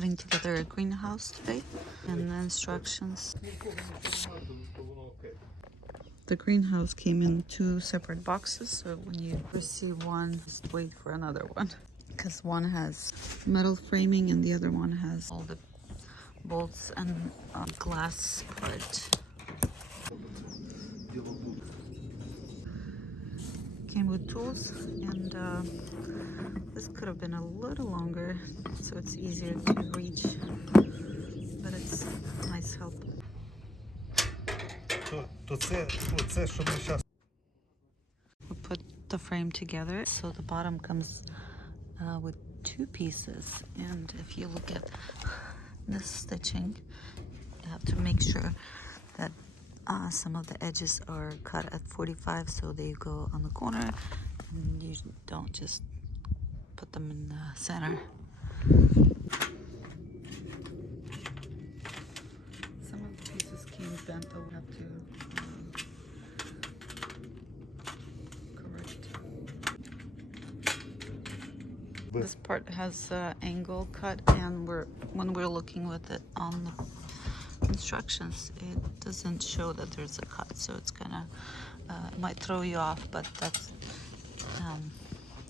putting together a greenhouse today and the instructions. The greenhouse came in 2 separate boxes, so when you receive one, just wait for another one. Because one has metal framing and the other one has all the bolts and glass part. Came with tools, and this could have been a little longer so it's easier to reach, but it's nice help. We put the frame together, so the bottom comes with 2 pieces, and if you look at this stitching, you have to make sure that some of the edges are cut at 45 so they go on the corner, and you don't just put them in the center. Some of the pieces came bent, I would have to correct. This part has angle cut, and when we're looking with it on the instructions, it doesn't show that there's a cut, so it's gonna it might throw you off, but that's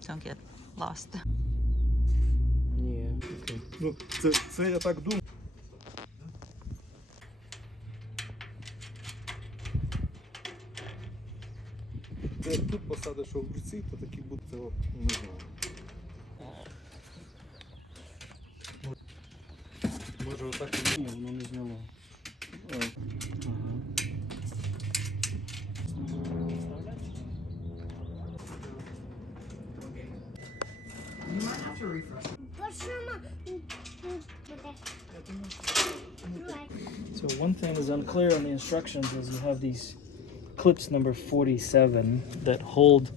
don't get lost. Ні, окей. Ну, це я так думаю. Це як тут посадиш огурці, то такі будуть, не знаю. Може отак і Ні, воно не зняло. So one thing is unclear on the instructions is you have these clips number 47 that hold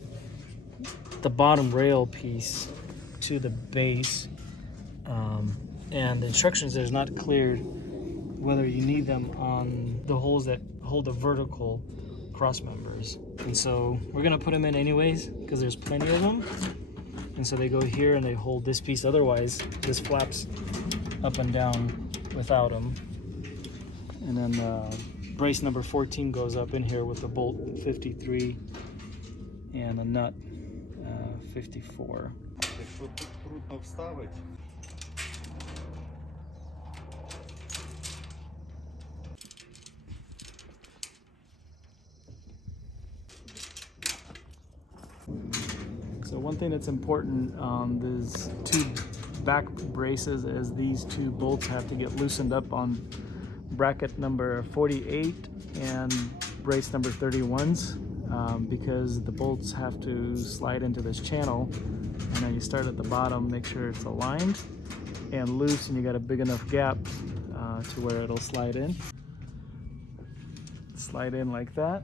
the bottom rail piece to the base, and the instructions is not clear whether you need them on the holes that hold the vertical cross members. And so we're gonna put them in anyways because there's plenty of them. And so they go here and they hold this piece. Otherwise, this flaps up and down without them. And then brace number 14 goes up in here with the bolt 53 and a nut 54. Якщо тут трудно вставити. So one thing that's important on these 2 back braces is these 2 bolts have to get loosened up on bracket number 48 and brace number 31s, because the bolts have to slide into this channel. And then you start at the bottom, make sure it's aligned and loose, and you got a big enough gap to where it'll slide in. Slide in like that,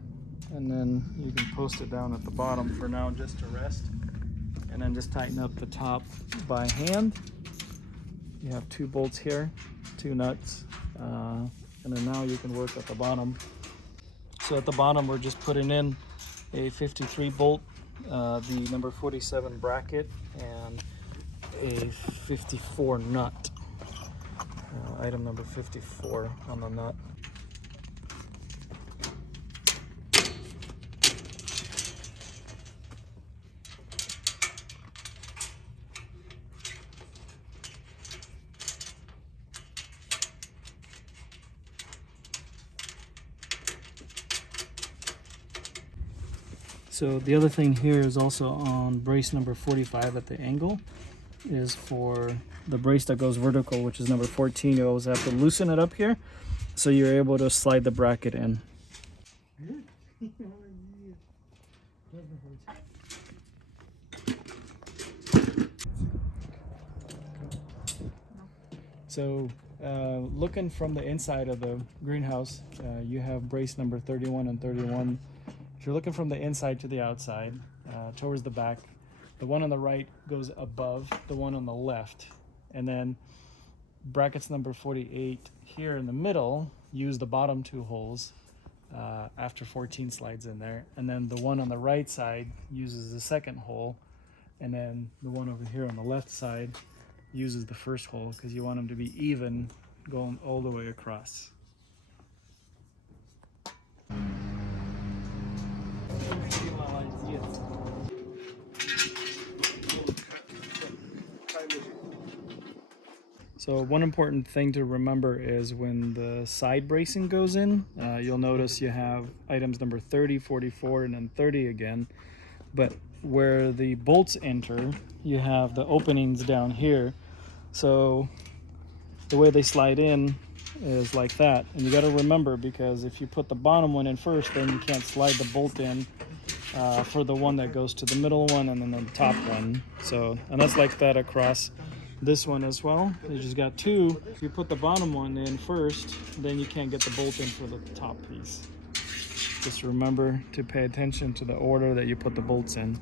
and then you can post it down at the bottom for now just to rest. And then just tighten up the top by hand. You have 2 bolts here, 2 nuts, and then now you can work at the bottom. So at the bottom we're just putting in a 53 bolt, the number 47 bracket, and a 54 nut, item number 54 on the nut. So the other thing here is also on brace number 45 at the angle is for the brace that goes vertical, which is number 14. You always have to loosen it up here so you're able to slide the bracket in. So looking from the inside of the greenhouse, you have brace number 31 and 31. If you're looking from the inside to the outside, towards the back, the one on the right goes above the one on the left. And then brackets number 48 here in the middle use the bottom 2 holes after 14 slides in there. And then the one on the right side uses the second hole. And then the one over here on the left side uses the first hole because you want them to be even going all the way across. So one important thing to remember is when the side bracing goes in, you'll notice you have items number 30, 44, and then 30 again. But where the bolts enter, you have the openings down here. So the way they slide in is like that. And you got to remember, because if you put the bottom one in first, then you can't slide the bolt in for the one that goes to the middle one and then the top one. So, and that's like that across this one as well. You just got two. If you put the bottom one in first, then you can't get the bolt in for the top piece. Just remember to pay attention to the order that you put the bolts in.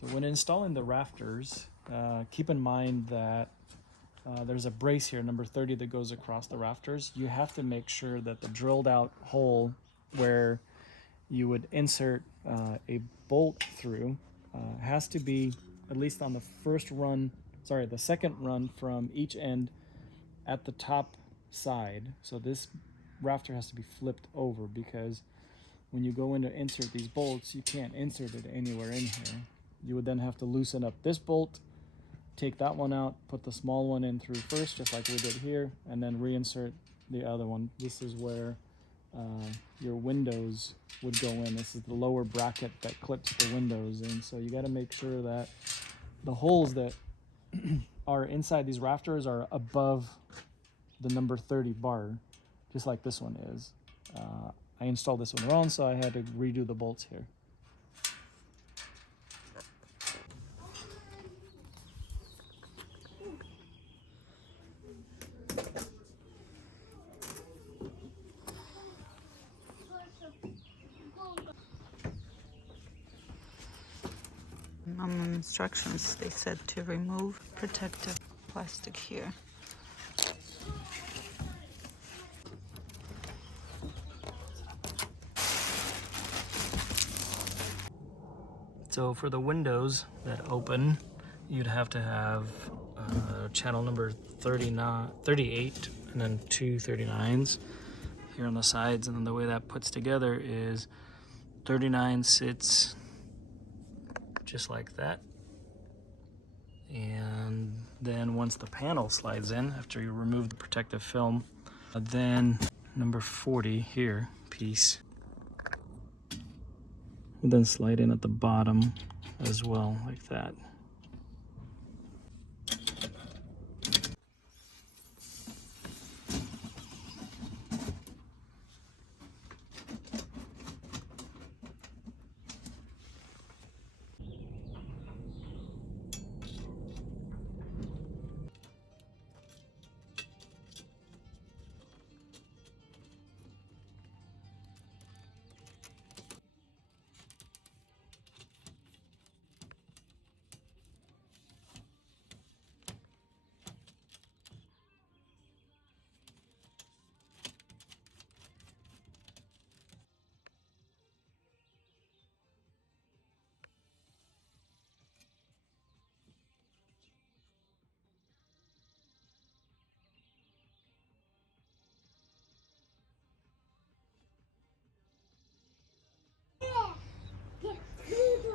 So when installing the rafters, keep in mind that there's a brace here, number 30, that goes across the rafters. You have to make sure that the drilled out hole where you would insert a bolt through has to be at least on the second run from each end at the top side. So this rafter has to be flipped over, because when you go in to insert these bolts, you can't insert it anywhere in here. You would then have to loosen up this bolt, take that one out, put the small one in through first, just like we did here, and then reinsert the other one. This is where your windows would go in. This is the lower bracket that clips the windows in. So you got to make sure that the holes that are inside these rafters are above the number 30 bar, just like this one is. I installed this one wrong, so I had to redo the bolts here. On the instructions, they said to remove protective plastic here. So for the windows that open, you'd have to have channel number 38 and then two 39s here on the sides. And then the way that puts together is 39 sits just like that. And then once the panel slides in, after you remove the protective film, then number 40 here, piece, will then slide in at the bottom as well, like that.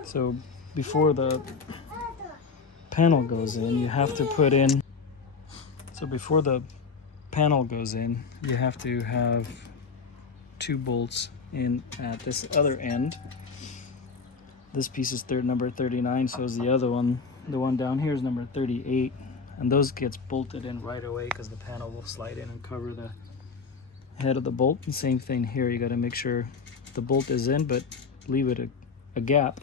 So before the panel goes in, you have to put in, so before the panel goes in, you have to have 2 bolts in at this other end. This piece is number 39, so is the other one. The one down here is number 38, and those gets bolted in right away because the panel will slide in and cover the head of the bolt. And same thing here, you got to make sure the bolt is in, but leave it a gap.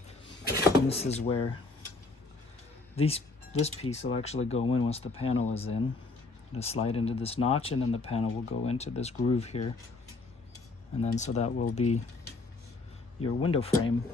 And this is where this piece will actually go in once the panel is in. It'll slide into this notch, and then the panel will go into this groove here. And then so that will be your window frame.